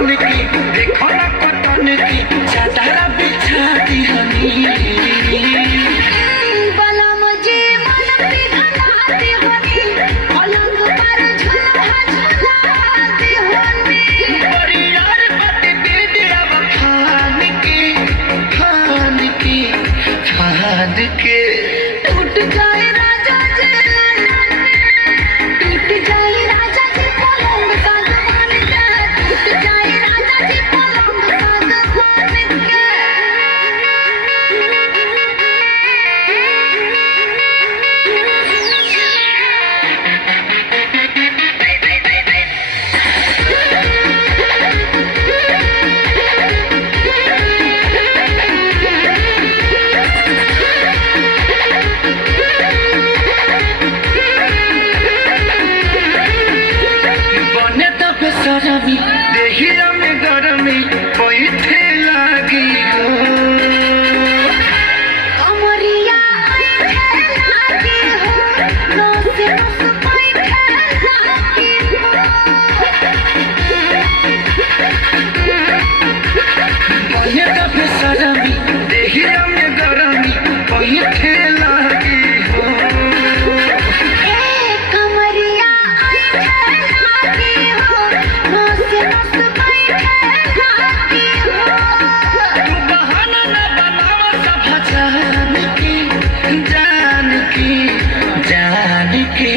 कटन की देखो ना कटन की चादर बिछा दी हनी के टूट जाए राजा जी टूट जाए राजा जी पलंग सागवान के टूट जाए राजा जी पलंग सागवान के सरमी देहिया में गरमी पैथे लागी हो अमरिया पैथे लागी हो नोसे नोस पैथे लागी हो बने तब सरमी देहिया में गरमी पैथे लागी हो कमरिया पैथे लागी हो नोसे नोस पैथे लागी हो तू बहाना न बनावा सब जान की जान की